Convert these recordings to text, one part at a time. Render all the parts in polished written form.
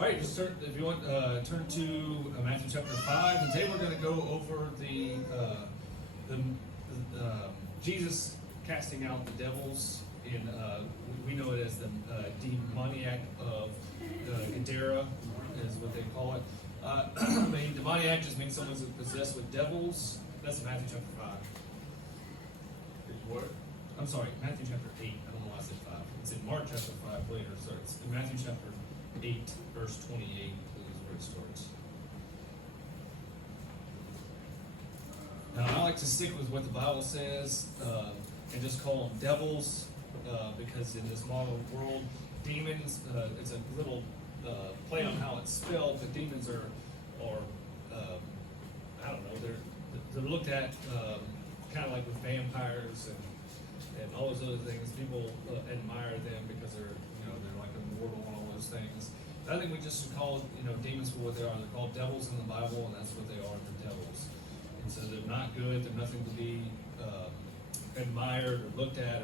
All right, just turn, if you want, turn to Matthew chapter 5, and today we're going to go over Jesus casting out the devils in, we know it as the demoniac of Gadera, is what they call it. Demoniac just means someone's possessed with devils. That's Matthew chapter 5. What? I'm sorry, Matthew chapter 8. I don't know why I said 5. It's in Mark chapter 5 later, so it's in Matthew chapter 8, verse 28, I believe is where it starts. Now, I like to stick with what the Bible says and just call them devils because in this modern world, demons, it's a little play on how it's spelled, but demons are I don't know, they're looked at kind of like with vampires and all those other things. People admire them because they're like immortal and all those things. But I think we just should call demons for what they are. They're called devils in the Bible, and that's what they are. They're devils, and so they're not good. They're nothing to be admired or looked at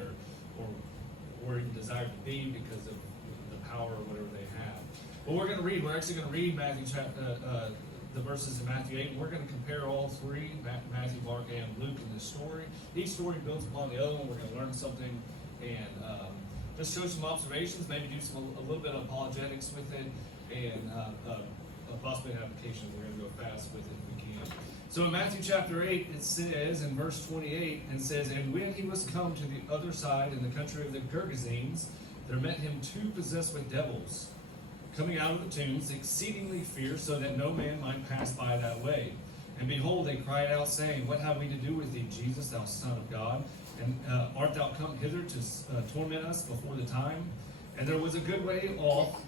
or even desired to be because of the power or whatever they have. Well, we're actually going to read Matthew chapter. The verses in Matthew 8, and we're going to compare all three, Matthew, Mark, and Luke in this story. Each story builds upon the other one. We're going to learn something and just show some observations, maybe do a little bit of apologetics with it, and possibly an application. We're going to go fast with it if we can. So in Matthew chapter 8, it says in verse 28, and says, "And when he was come to the other side in the country of the Gergesenes, there met him two possessed with devils, coming out of the tombs, exceedingly fierce, so that no man might pass by that way. And behold, they cried out, saying, What have we to do with thee, Jesus, thou Son of God? And art thou come hither to torment us before the time? And there was a good way off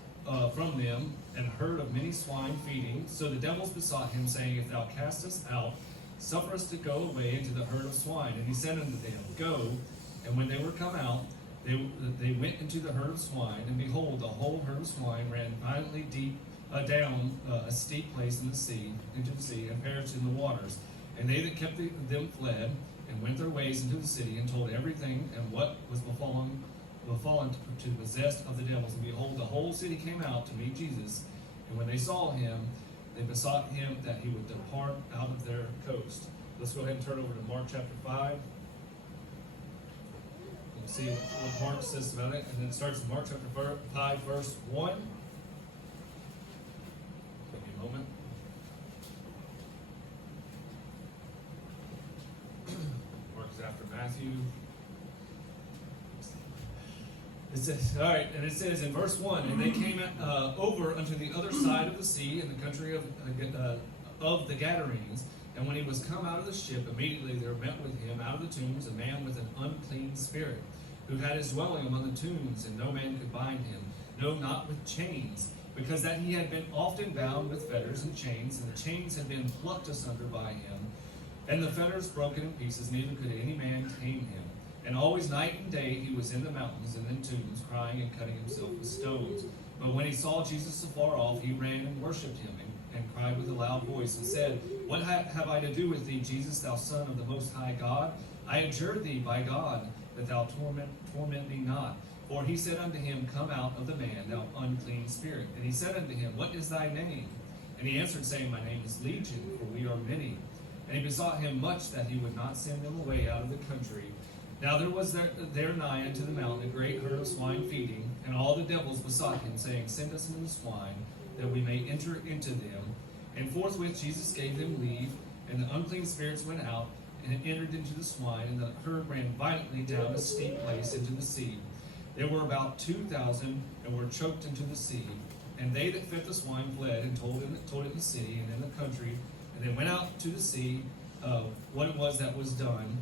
from them, and a herd of many swine feeding. So the devils besought him, saying, If thou cast us out, suffer us to go away into the herd of swine. And he said unto them, Go. And when they were come out, they went into the herd of swine, and behold, the whole herd of swine ran violently deep down a steep place into the sea, and perished in the waters. And they that kept them fled, and went their ways into the city, and told everything, and what was befallen to the possessed of the devils. And behold, the whole city came out to meet Jesus, and when they saw him, they besought him that he would depart out of their coast." Let's go ahead and turn over to Mark chapter 5. See what Mark says about it, and then it starts in Mark chapter 5, verse 1. Give me a moment. Mark is after Matthew. It says, all right, and it says in verse 1, "And they came over unto the other side of the sea in the country of the Gadarenes. And when he was come out of the ship, immediately there met with him out of the tombs a man with an unclean spirit, who had his dwelling among the tombs, and no man could bind him, no, not with chains, because that he had been often bound with fetters and chains, and the chains had been plucked asunder by him, and the fetters broken in pieces, neither could any man tame him. And always night and day he was in the mountains and in tombs, crying and cutting himself with stones. But when he saw Jesus afar off, he ran and worshipped him, and cried with a loud voice, and said, What have I to do with thee, Jesus, thou Son of the Most High God? I adjure thee by God, that thou torment me not. For he said unto him, Come out of the man, thou unclean spirit. And he said unto him, What is thy name? And he answered, saying, My name is Legion, for we are many. And he besought him much that he would not send them away out of the country. Now there was there nigh unto the mountain a great herd of swine feeding, and all the devils besought him, saying, Send us into the swine, that we may enter into them. And forthwith Jesus gave them leave, and the unclean spirits went out, and entered into the swine, and the herd ran violently down a steep place into the sea. There were about 2,000, and were choked into the sea. And they that fed the swine fled, and told it in the city and in the country. And they went out to the sea what it was that was done.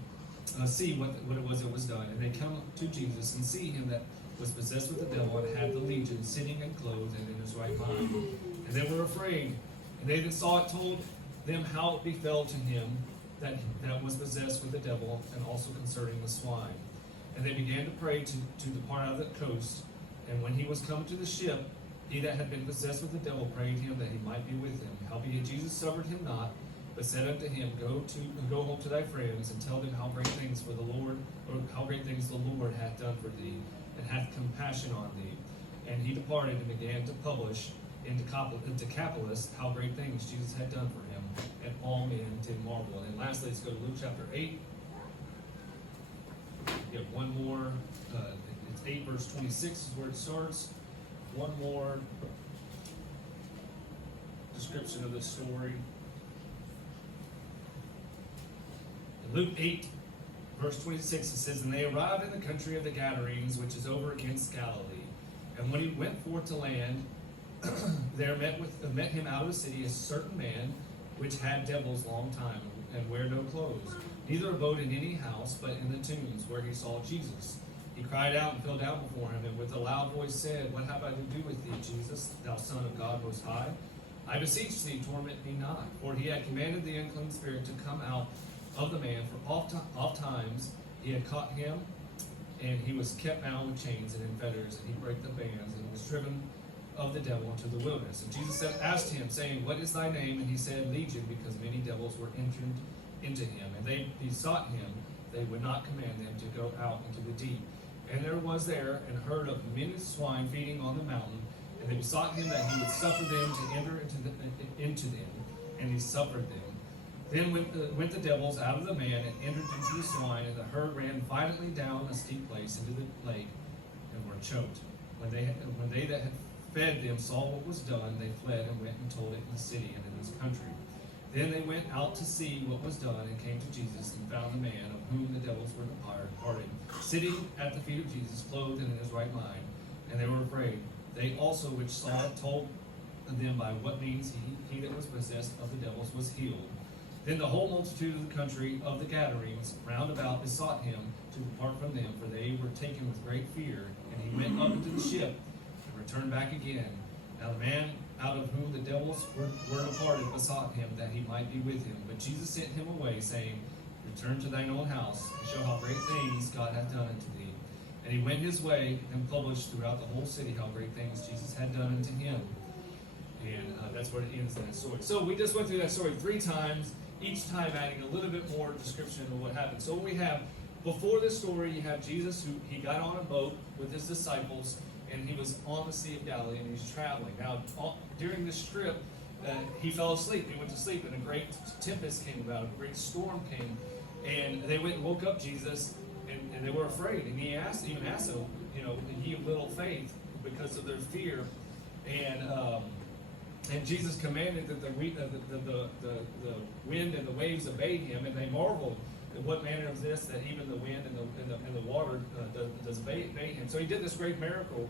What it was that was done. And they come to Jesus, and see him that was possessed with the devil, and had the legion, sitting and clothed, and in his right mind. And they were afraid. And they that saw it told them how it befell to him that was possessed with the devil, and also concerning the swine. And they began to pray to depart out of the coast. And when he was come to the ship, he that had been possessed with the devil prayed him that he might be with him. Howbeit Jesus suffered him not, but said unto him, Go home to thy friends, and tell them how great things the Lord hath done for thee, and hath compassion on thee. And he departed and began to publish in Decapolis how great things Jesus had done for him, and all men did marvel. And lastly, let's go to Luke chapter 8. We have one more. It's 8 verse 26 is where it starts. One more description of this story. In Luke 8, verse 26, it says, "And they arrived in the country of the Gadarenes, which is over against Galilee. And when he went forth to land, there met him out of the city a certain man, which had devils long time, and wear no clothes, neither abode in any house, but in the tombs, where he saw Jesus. He cried out and fell down before him, and with a loud voice said, What have I to do with thee, Jesus, thou Son of God Most High? I beseech thee, torment me not. For he had commanded the unclean spirit to come out of the man, for oft times he had caught him, and he was kept bound with chains and in fetters, and he brake the bands, and was driven of the devil into the wilderness. And Jesus asked him, saying, What is thy name? And he said, Legion, because many devils were entered into him. And they besought him, they would not command them to go out into the deep. And there was there an herd of many swine feeding on the mountain, and they besought him that he would suffer them to enter into them, and he suffered them. Then went the devils out of the man and entered into the swine, and the herd ran violently down a steep place into the lake, and were choked. When they that had fed them saw what was done, they fled and went and told it in the city and in his country. Then they went out to see what was done, and came to Jesus, and found the man of whom the devils were departed, sitting at the feet of Jesus, clothed and in his right mind. And they were afraid. They also which saw it told them by what means he that was possessed of the devils was healed. Then the whole multitude of the country of the Gadarenes round about besought him to depart from them, for they were taken with great fear. And he went up into the ship and returned back again. Now the man out of whom the devils were departed besought him that he might be with him. But Jesus sent him away, saying, Return to thine own house, and show how great things God hath done unto thee. And he went his way and published throughout the whole city how great things Jesus had done unto him. And that's where it ends in that story. So we just went through that story 3 times, each time adding a little bit more description of what happened. So we have, before this story, you have Jesus who he got on a boat with his disciples, and he was on the Sea of Galilee, and he's traveling. Now, during this trip, he fell asleep. He went to sleep, and a great tempest came about, a great storm came, and they went and woke up Jesus, and they were afraid. And he even asked them, ye of little faith, because of their fear. And Jesus commanded that the wind and the waves obeyed him, and they marveled at what manner of this, that even the wind and the water does obey him. So he did this great miracle.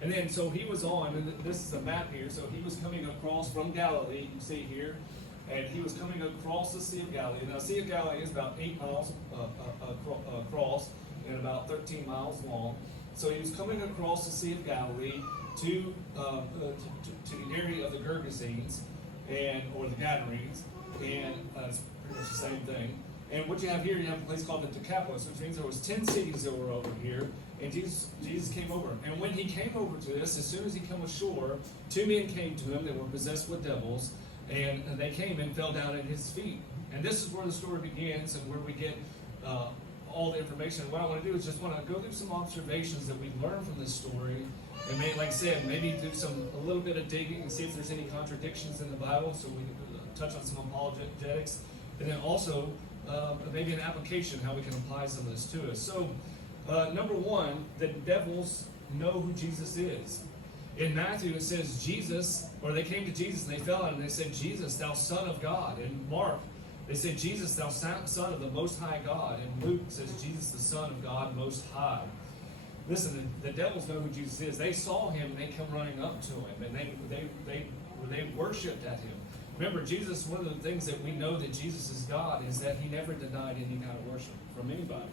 And then, so he was on, and this is a map here, so he was coming across from Galilee, you can see here, and he was coming across the Sea of Galilee. Now, the Sea of Galilee is about 8 miles across and about 13 miles long. So he was coming across the Sea of Galilee to the area of the Gergesenes, or the Gadarenes, and it's pretty much the same thing. And what you have here, you have a place called the Decapolis, which means there was 10 cities that were over here, and Jesus came over. And when he came over to this, as soon as he came ashore, 2 men came to him that were possessed with devils, and they came and fell down at his feet. And this is where the story begins, and where we get all the information. What I want to do is just want to go through some observations that we learned from this story, and like I said, maybe do a little bit of digging and see if there's any contradictions in the Bible, so we can touch on some apologetics, and then also maybe an application, how we can apply some of this to us. So, number 1, the devils know who Jesus is. In Matthew, it says Jesus, or they came to Jesus and they fell on him and they said, Jesus, thou Son of God. In Mark, they said, Jesus, thou Son of the Most High God. And Luke says, Jesus, the Son of God Most High. Listen, the devils know who Jesus is. They saw him and they come running up to him, and they worshipped at him. Remember, Jesus, one of the things that we know that Jesus is God is that he never denied any kind of worship from anybody.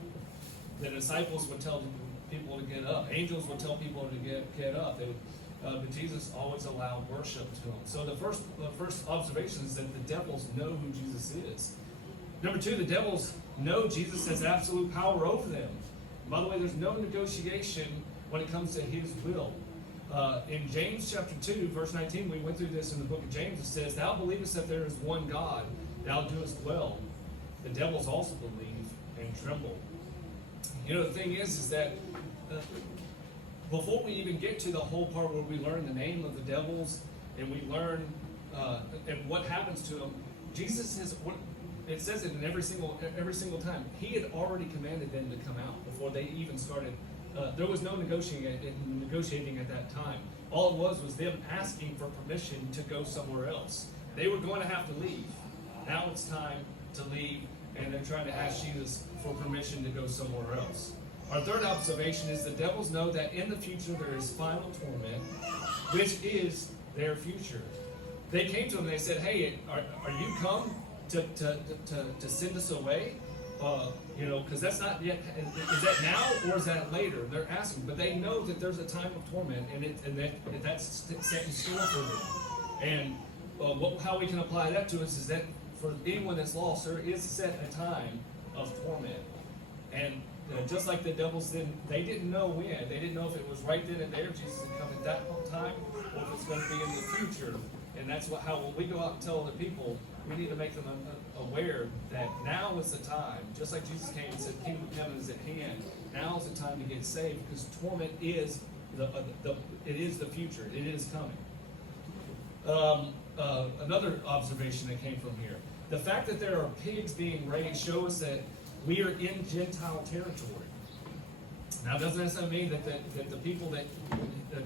The disciples would tell people to get up. Angels would tell people to get up. But Jesus always allowed worship to him. So the first observation is that the devils know who Jesus is. Number 2, the devils know Jesus has absolute power over them. By the way, there's no negotiation when it comes to his will. In James chapter 2, verse 19, we went through this in the book of James. It says, Thou believest that there is one God, thou doest well. The devils also believe and tremble. The thing is that before we even get to the whole part where we learn the name of the devils and we learn and what happens to them. Jesus has what it says it in every single time. He had already commanded them to come out before they even started. There was no negotiating at that time. All it was them asking for permission to go somewhere else. They were going to have to leave. Now it's time to leave, and they're trying to ask Jesus for permission to go somewhere else. Our third observation is the devils know that in the future there is final torment, which is their future. They came to him and they said, "Hey, are you come to send us away? Because that's not yet. Is that now or is that later?" They're asking, but they know that there's a time of torment, and that's set in store for them. And how we can apply that to us is that for anyone that's lost, there is set a time of torment. And just like the devils they didn't know when. They didn't know if it was right then and there, Jesus had come at that time, or if it's going to be in the future. And that's how when we go out and tell other people, we need to make them aware that now is the time. Just like Jesus came and said, "Kingdom of Heaven is at hand." Now is the time to get saved, because torment is it is the future. It is coming. Another observation that came from here: the fact that there are pigs being raised shows that we are in Gentile territory. Now, it doesn't necessarily mean that the people that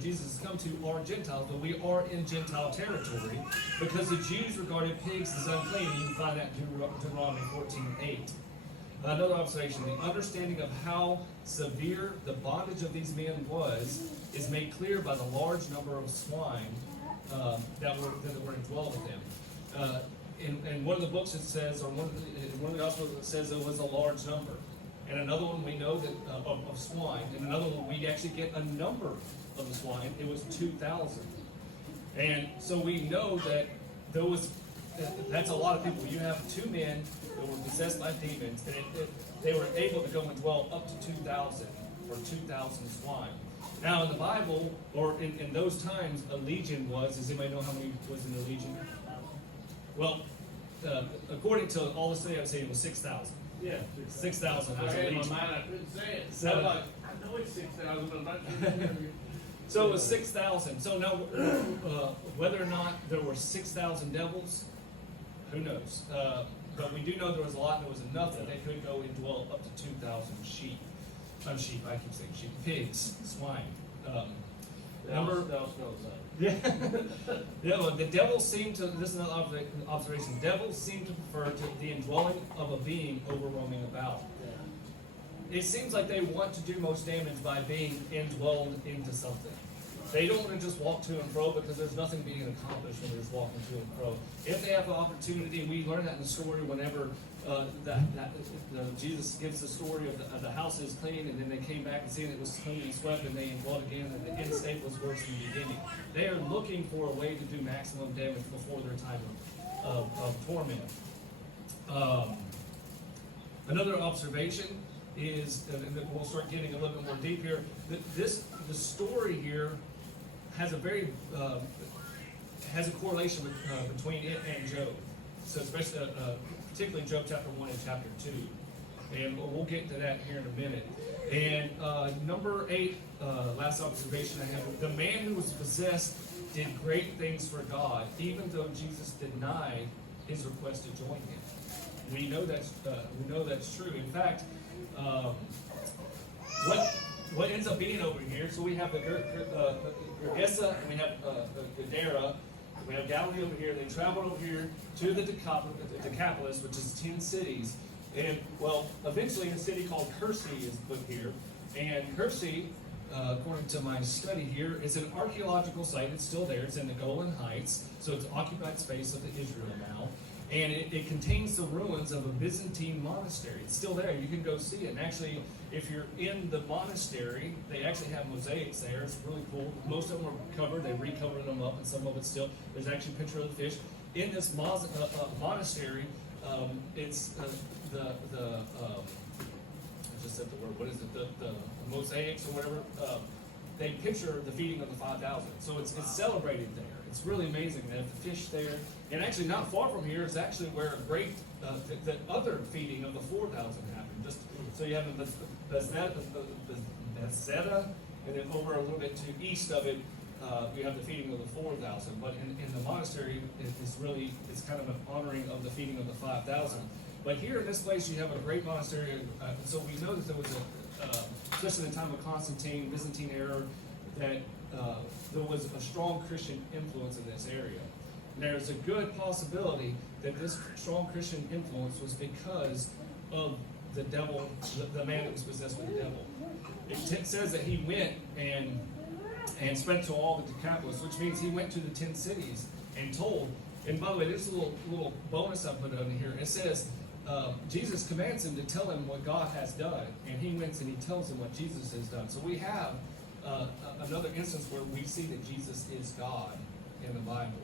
Jesus has come to are Gentiles, but we are in Gentile territory because the Jews regarded pigs as unclean. You can find that in Deuteronomy 14:8. Another observation: the understanding of how severe the bondage of these men is made clear by the large number of swine that were indwelt with them. In one of the books it says, or one of the Gospels it says it was a large number. And another one we know that of swine. And another one we actually get a number of the swine. It was 2,000. And so we know that that's a lot of people. You have two men that were possessed by demons, and they were able to go and dwell up to 2,000 or 2,000 swine. Now in the Bible, or in those times, a legion does anybody know how many was in the legion? Well, according to all the study I've seen, it was 6,000. Yeah, 6,000 was I a had in my legion. mind, I couldn't say it. So- I was like, I know it's 6,000, but I'm not sure. So it was 6,000. So now, whether or not there were 6,000 devils, who knows? But we do know there was a lot, and there was enough that they could go and dwell up to 2,000 sheep. I keep saying sheep. Pigs, swine. Yeah. Yeah, well, the devils seem to, this is another observation, devils seem to prefer the indwelling of a being over roaming about. It seems like they want to do most damage by being indwelled into something. They don't want to just walk to and fro because there's nothing being accomplished when they're just walking to and fro. If they have the opportunity, we learn that in the story whenever Jesus gives the story of the house is clean, and then they came back and seen it was clean and swept, and they indwelled again, and the end state was worse than the beginning. They are looking for a way to do maximum damage before their time of torment. Another observation is, and we'll start getting a little bit more deep here, the story here has a very has a correlation between it and Job. So especially, particularly Job chapter 1 and chapter 2. And we'll get to that here in a minute. And number 8, last observation I have, the man who was possessed did great things for God, even though Jesus denied his request to join him. We know that's true. In fact, what ends up being over here, so we have the Gergesa, and we have Gadera, we have Galilee over here. They traveled over here to the Decapolis, which is 10 cities. And, well, eventually a city called Cursey is put here. And Cursey, according to my study here, is an archaeological site. It's still there. It's in the Golan Heights. So it's occupied space of Israel now. And it contains the ruins of a Byzantine monastery. It's still there. You can go see it. And actually, if you're in the monastery, they actually have mosaics there. It's really cool. Most of them are covered. They recovered them up, and some of it still. There's actually a picture of the fish. In this monastery, it's I just said the word. What is it? The mosaics or whatever. They picture the feeding of the 5,000. So it's celebrated there. It's really amazing. They have the fish there. And actually, not far from here is actually where the other feeding of the 4,000 happened. Just so you have Bethesda, and then over a little bit to east of it, we have the feeding of the 4,000. But in the monastery, it's kind of an honoring of the feeding of the 5,000. But here in this place, you have a great monastery. So we know that there was especially in the time of Constantine, Byzantine era, that there was a strong Christian influence in this area. And there's a good possibility that this strong Christian influence was because of the devil, the man that was possessed with the devil. It says that he went and spread to all the Decapolis, which means he went to the 10 cities and told. And by the way, there's a little bonus I put on here. It says Jesus commands him to tell him what God has done, and he went and he tells him what Jesus has done. So we have another instance where we see that Jesus is God in the Bible.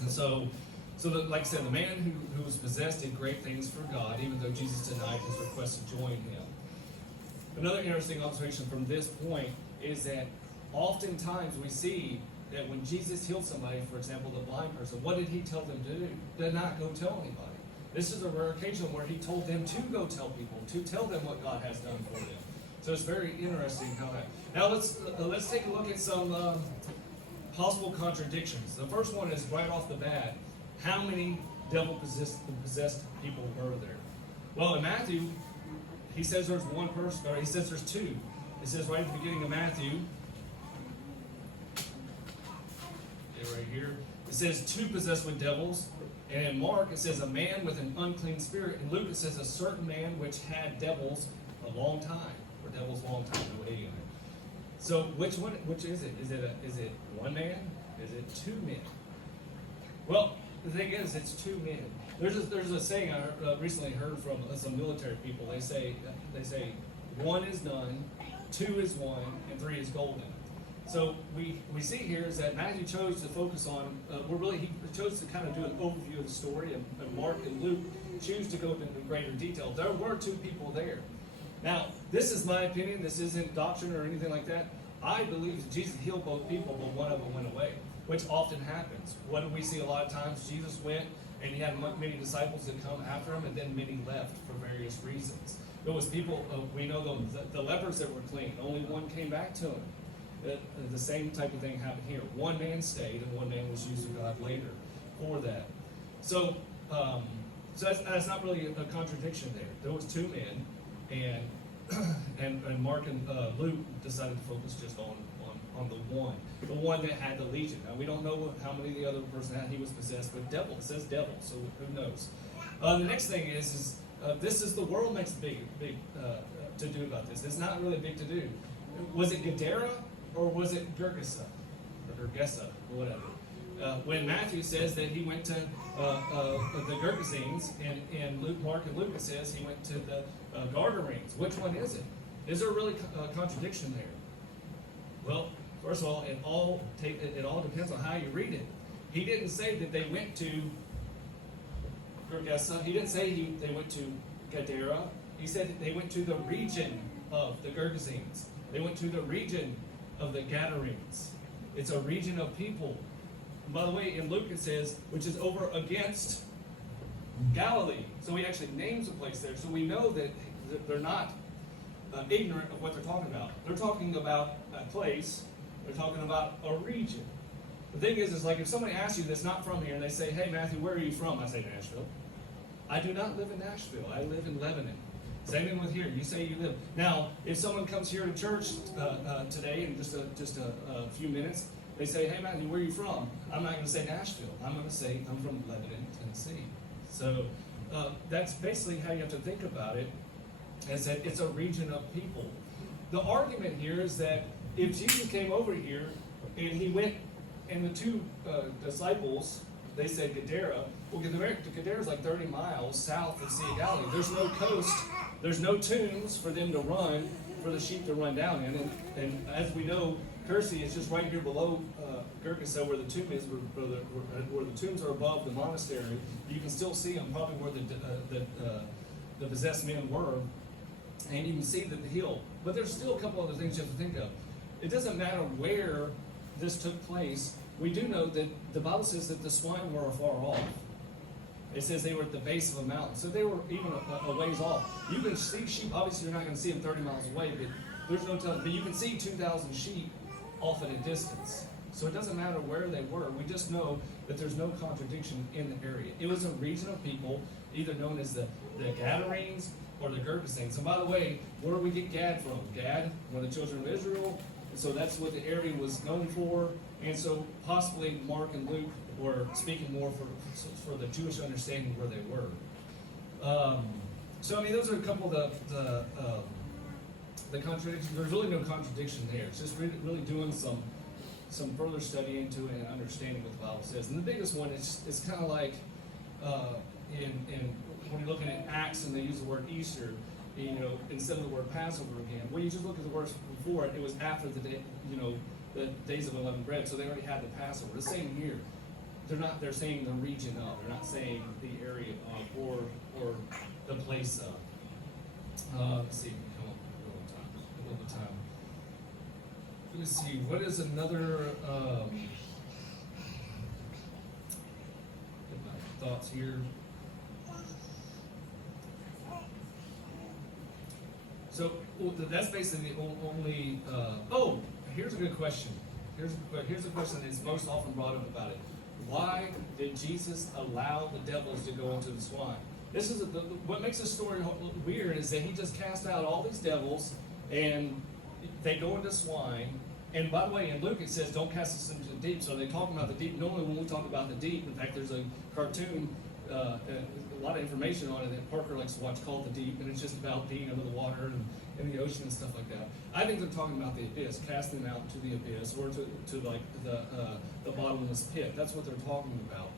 And so like I said, the man who was possessed did great things for God, even though Jesus denied his request to join him. Another interesting observation from this point is that oftentimes we see that when Jesus healed somebody, for example, the blind person, what did he tell them to do? Did not go tell anybody. This is a rare occasion where he told them to go tell people, to tell them what God has done for them. So it's very interesting how that. Now let's take a look at some possible contradictions. The first one is right off the bat. How many devil-possessed people were there? Well, in Matthew, he says there's one person, or he says there's two. It says right at the beginning of Matthew, right here, it says two possessed with devils. And in Mark, it says a man with an unclean spirit. In Luke, it says a certain man which had devils a long time, or devils a long time, no A on it. So which is it? Is it one man? Is it two men? Well, the thing is, it's two men. There's a saying I recently heard from some military people. They say one is none, two is one, and three is golden. So we see here is that Matthew chose to focus on, he chose to kind of do an overview of the story, and Mark and Luke choose to go into greater detail. There were two people there. Now, this is my opinion. This isn't doctrine or anything like that. I believe that Jesus healed both people, but one of them went away, which often happens. What do we see a lot of times? Jesus went, and he had many disciples that come after him, and then many left for various reasons. There was people, we know the lepers that were clean, only one came back to him. The same type of thing happened here. One man stayed, and one man was used of God later for that. So that's not really a contradiction there. There was two men, and Mark and Luke decided to focus just on the one that had the legion. Now we don't know how many the other person had. He was possessed with devil. It says devil, so who knows? The next thing is this is the world makes big to do about this. It's not really big to do. Was it Gadera? Or was it Gergesa, or whatever? When Matthew says that he went to the Gergesenes, and Mark and Luke says he went to the Gadarenes. Which one is it? Is there really a contradiction there? Well, first of all, it all depends on how you read it. He didn't say that they went to Gergesa. He didn't say they went to Gadera. He said that they went to the region of the Gergesenes. They went to the region of the Gadarenes. It's a region of people. And by the way, in Luke it says, which is over against Galilee. So he actually names a place there. So we know that they're not ignorant of what they're talking about. They're talking about a place. They're talking about a region. The thing is like if somebody asks you that's not from here and they say, hey Matthew, where are you from? I say Nashville. I do not live in Nashville. I live in Lebanon. Same thing with here. You say you live. Now, if someone comes here to church today in just a few minutes, they say, hey, Matthew, where are you from? I'm not going to say Nashville. I'm going to say I'm from Lebanon, Tennessee. So that's basically how you have to think about it, is that it's a region of people. The argument here is that if Jesus came over here and he went, and the two disciples, they said Gadera. Well, Gadera is like 30 miles south of the Sea of Galilee. There's no coast. There's no tombs for them to run, for the sheep to run down in. And as we know, Kersey is just right here below Gergesa, where the tomb is, where the tombs are above the monastery. You can still see them, probably where the possessed men were. And you can see the hill. But there's still a couple other things you have to think of. It doesn't matter where this took place. We do know that the Bible says that the swine were afar off. It says they were at the base of a mountain. So they were even a ways off. You can see sheep. Obviously, you're not going to see them 30 miles away, but there's no telling. But you can see 2,000 sheep off at a distance. So it doesn't matter where they were. We just know that there's no contradiction in the area. It was a region of people, either known as the Gadarenes or the Gergesenes. And by the way, where do we get Gad from? Gad, one of the children of Israel. And so that's what the area was known for. And so possibly Mark and Luke were speaking more for the Jewish understanding where they were. So I mean, those are a couple of the contradictions. There's really no contradiction there. It's just really doing some further study into it and understanding what the Bible says. And the biggest one is it's kind of like in when you're looking at Acts and they use the word Easter, you know, instead of the word Passover again. Well, you just look at the words before it. It was after the day, you know, the days of unleavened bread, so they already had the Passover. The same here. They're saying the region of. They're not saying the area of or the place of. Let's see. Come on, a little time. Let me see. What is another? Get my thoughts here. So that's basically the only. Oh, here's a good question. Here's a question that's most often brought up about it. Why did Jesus allow the devils to go into the swine? This is what makes this story weird is that he just cast out all these devils and they go into swine. And by the way, in Luke it says, "Don't cast us into the deep." So they're talking about the deep. Normally, when we talk about the deep, in fact, there's a cartoon, a lot of information on it that Parker likes to watch called The Deep, and it's just about being under the water and in the ocean and stuff like that. I think they're talking about the abyss, casting them out to the abyss or to like the bottomless pit. That's what they're talking about.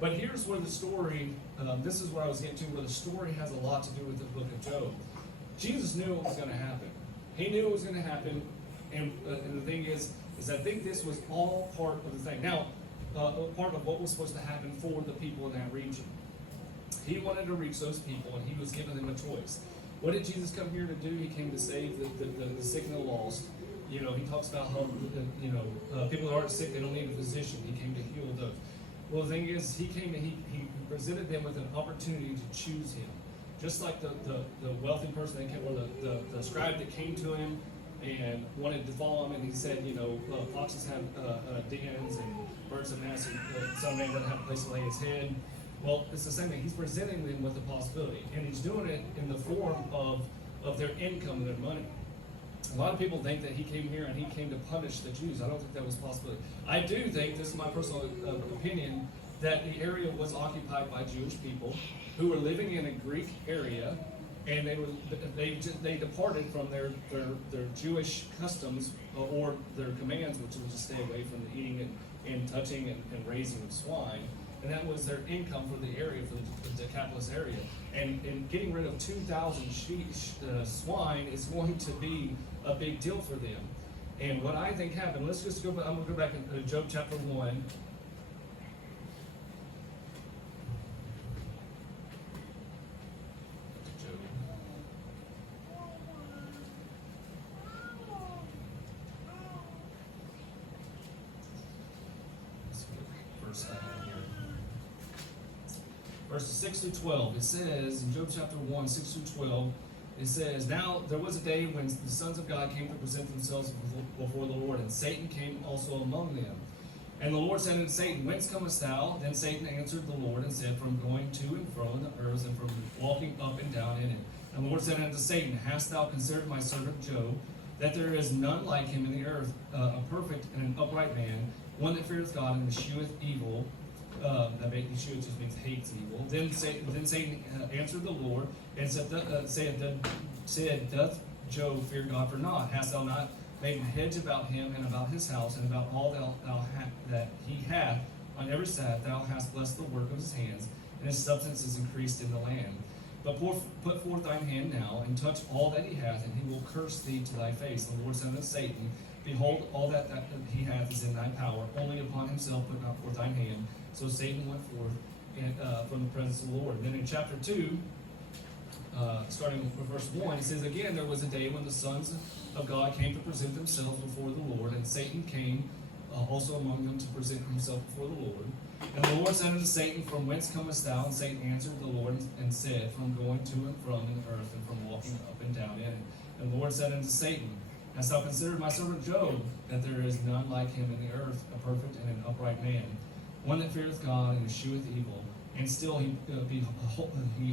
But here's where the story, this is where I was getting to, where the story has a lot to do with the book of Job. Jesus knew what was going to happen. He knew it was going to happen, and the thing is I think this was all part of the thing. Now, part of what was supposed to happen for the people in that region. He wanted to reach those people, and he was giving them a choice. What did Jesus come here to do? He came to save the sick and the lost. You know, he talks about how, people who aren't sick, they don't need a physician. He came to heal those. Well, the thing is, he came and he presented them with an opportunity to choose him. Just like the wealthy person that came, or the scribe that came to him and wanted to follow him, and he said, foxes have dens and birds have nests, and some man doesn't have a place to lay his head. Well, it's the same thing. He's presenting them with a possibility, and he's doing it in the form of their income and their money. A lot of people think that he came here and he came to punish the Jews. I don't think that was a possibility. I do think, this is my personal opinion, that the area was occupied by Jewish people who were living in a Greek area, and they departed from their Jewish customs or their commands, which was to stay away from the eating and touching and raising of swine. And that was their income for the area, for the Decapolis area. And getting rid of 2,000 swine is going to be a big deal for them. And what I think happened, let's just go back, I'm going to go back into Job chapter 1. Job. Let's see what verse I have here. Verses 6 through 12, it says, in Job chapter 1, 6 through 12, it says, "Now there was a day when the sons of God came to present themselves before the Lord, and Satan came also among them. And the Lord said unto Satan, Whence comest thou? Then Satan answered the Lord and said, From going to and fro in the earth, and from walking up and down in it. And the Lord said unto Satan, Hast thou considered my servant Job, that there is none like him in the earth, a perfect and an upright man, one that feareth God and escheweth evil?" That eschew just means hates evil. Then Satan answered the Lord and said, Doth Job fear God for naught? Hast thou not made a hedge about him and about his house and about all that he hath? On every side thou hast blessed the work of his hands, and his substance is increased in the land. But put forth thine hand now, and touch all that he hath, and he will curse thee to thy face. And the Lord said unto Satan, Behold, all that he hath is in thy power. Only upon himself put not forth thine hand. So Satan went forth from the presence of the Lord. Then in chapter 2, starting with verse 1, it says, "Again, there was a day when the sons of God came to present themselves before the Lord, and Satan came also among them to present himself before the Lord. And the Lord said unto Satan, From whence comest thou? And Satan answered the Lord and said, From going to and from in the earth, and from walking up and down in it. And the Lord said unto Satan, Hast thou considered my servant Job, that there is none like him in the earth, a perfect and an upright man, one that feareth God and escheweth evil, and still he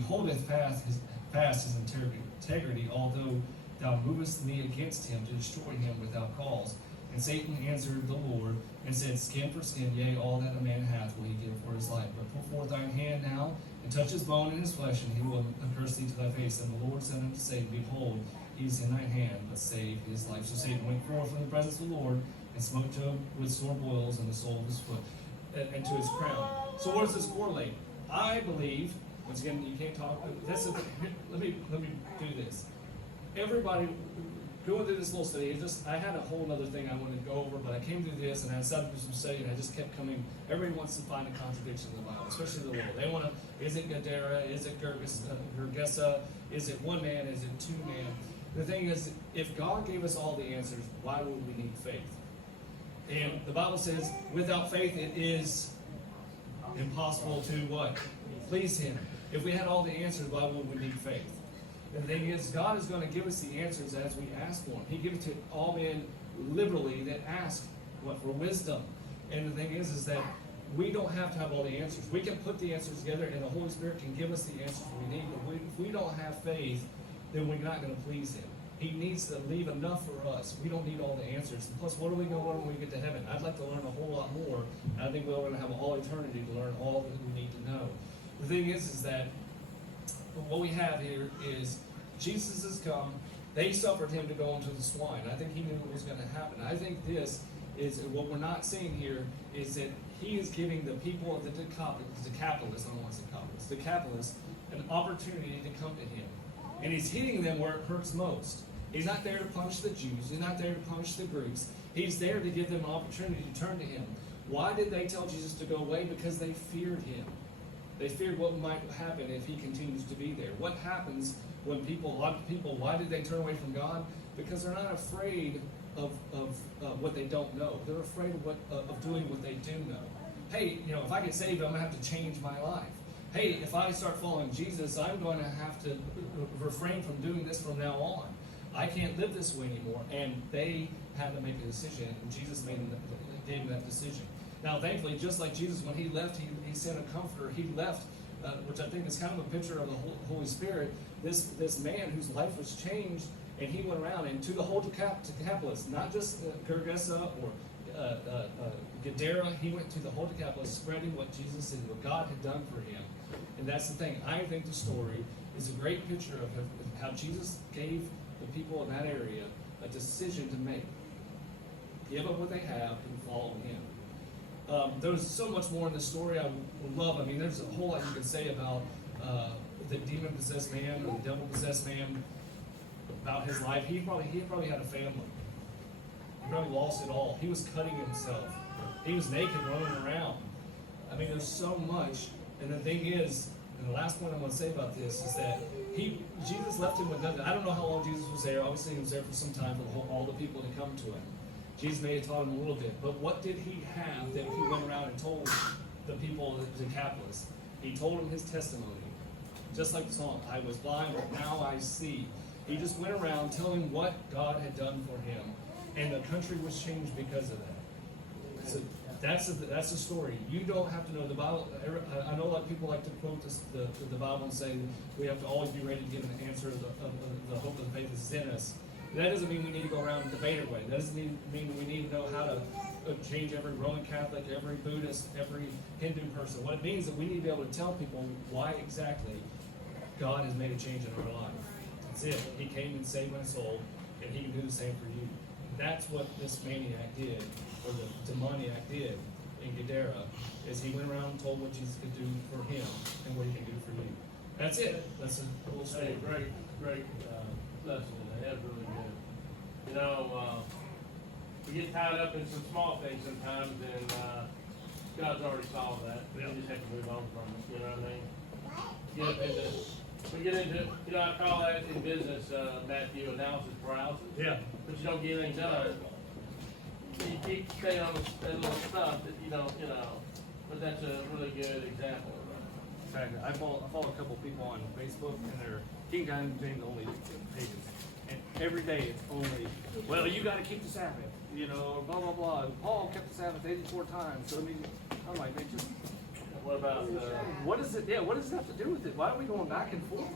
holdeth fast his integrity, although thou movest me against him to destroy him without cause. And Satan answered the Lord, and said, Skin for skin, yea, all that a man hath will he give for his life. But put forth thine hand now, and touch his bone and his flesh, and he will curse thee to thy face. And the Lord said unto Satan, Behold, he is in thine hand, but save his life. So Satan went forth from the presence of the Lord, and smote Job with sore boils in the sole of his foot, and to his crown. So what does this correlate? I believe, once again, you can't talk, let me do this. Everybody, going through this little study, I had a whole other thing I wanted to go over, but I came through this and I decided to do some study, and I just kept coming. Everybody wants to find a contradiction in the Bible, especially the world. They want to, is it Gadera? Is it Gergesa? Is it one man? Is it two man? The thing is, if God gave us all the answers, why would we need faith? And the Bible says, without faith, it is impossible to what? Please Him. If we had all the answers, why would we need faith? The thing is, God is going to give us the answers as we ask for them. He gives it to all men liberally that ask what for wisdom. And the thing is that we don't have to have all the answers. We can put the answers together, and the Holy Spirit can give us the answers we need. But if we don't have faith, then we're not going to please Him. He needs to leave enough for us. We don't need all the answers. And plus, what do we know when we get to heaven? I'd like to learn a whole lot more. I think we're going to have all eternity to learn all that we need to know. The thing is that what we have here is Jesus has come. They suffered Him to go into the swine. I think He knew what was going to happen. I think this is what we're not seeing here is that He is giving the people of the Decapolis, I don't want to say Decapolis, the Decapolis, an opportunity to come to Him. And He's hitting them where it hurts most. He's not there to punish the Jews. He's not there to punish the Greeks. He's there to give them an opportunity to turn to Him. Why did they tell Jesus to go away? Because they feared Him. They feared what might happen if He continues to be there. What happens when a lot of people, why did they turn away from God? Because they're not afraid of what they don't know. They're afraid of doing what they do know. Hey, if I get saved, I'm going to have to change my life. Hey, if I start following Jesus, I'm going to have to refrain from doing this from now on. I can't live this way anymore. And they had to make a decision, and Jesus gave them that decision. Now, thankfully, just like Jesus, when He left, He sent a comforter. He left, which I think is kind of a picture of the Holy Spirit, this man whose life was changed, and he went around and to the whole Decapolis, not just Gergesa or Gadera, he went to the whole Decapolis, spreading what Jesus and what God had done for him. And that's the thing. I think the story is a great picture of how Jesus gave the people in that area a decision to make. Give up what they have and follow Him. There's so much more in the story I would love. I mean, there's a whole lot you could say about the demon-possessed man or the devil-possessed man, about his life. He probably had a family. He probably lost it all. He was cutting himself. He was naked running around. I mean, there's so much. And the thing is, and the last point I'm going to say about this is that Jesus left him with nothing. I don't know how long Jesus was there. Obviously, He was there for some time for all the people to come to Him. Jesus may have taught him a little bit. But what did He have that He went around and told the people of the Decapolis? He told them His testimony. Just like the song, I was blind, but now I see. He just went around telling what God had done for him. And the country was changed because of that. So that's the story. You don't have to know the Bible. I know a lot of people like to quote the Bible and say we have to always be ready to give an answer of the hope of the faith is in us. That doesn't mean we need to go around and debate our way. That doesn't mean we need to know how to change every Roman Catholic, every Buddhist, every Hindu person. What it means is that we need to be able to tell people why exactly God has made a change in our life. That's it. He came and saved my soul, and He can do the same for you. That's what this maniac did, or the demoniac did in Gadara, is he went around and told what Jesus could do for him and what He can do for you. That's it. That's a cool story. Great lesson. That's really good. We get tied up in some small things sometimes, and God's already solved that. We just have to move on from it. You know what I mean? We get into, I call that in business, Matthew, analysis paralysis. Yeah. But you don't get anything done. You keep staying on that little stuff that you don't, but that's a really good example of that. In fact, I follow a couple people on Facebook, and they're King James only pages. And every day it's only, well, you got to keep the Sabbath, you know, blah blah blah. And Paul kept the Sabbath 84 times. So I mean, I'm like, they just, What about what is it? Yeah, what does it have to do with it? Why are we going back and forth?